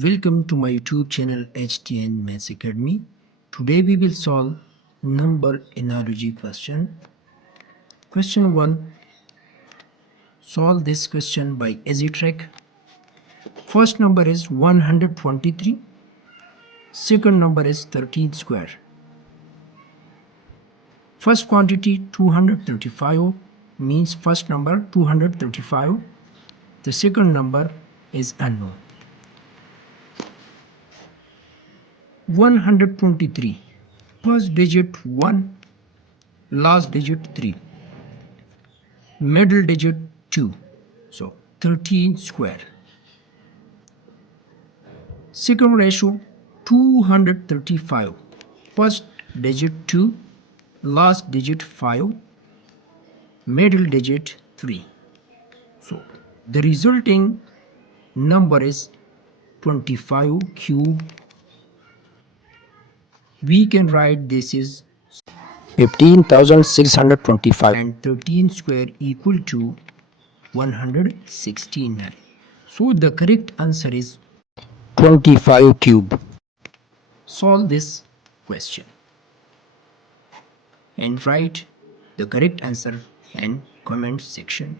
Welcome to my YouTube channel HTN Maths Academy. Today we will solve number analogy question. Question 1. Solve this question by EasyTrack. First number is 123. Second number is 13 square. First quantity 235 means first number 235. The second number is unknown. 123. First digit 1, last digit 3, middle digit 2, so 13 square. Second ratio 235. First digit 2, last digit 5, middle digit 3. So the resulting number is 25 cube. We can write this is 15,625 and 13 square equal to 169. So the correct answer is 25 cube. Solve this question and write the correct answer in comment section.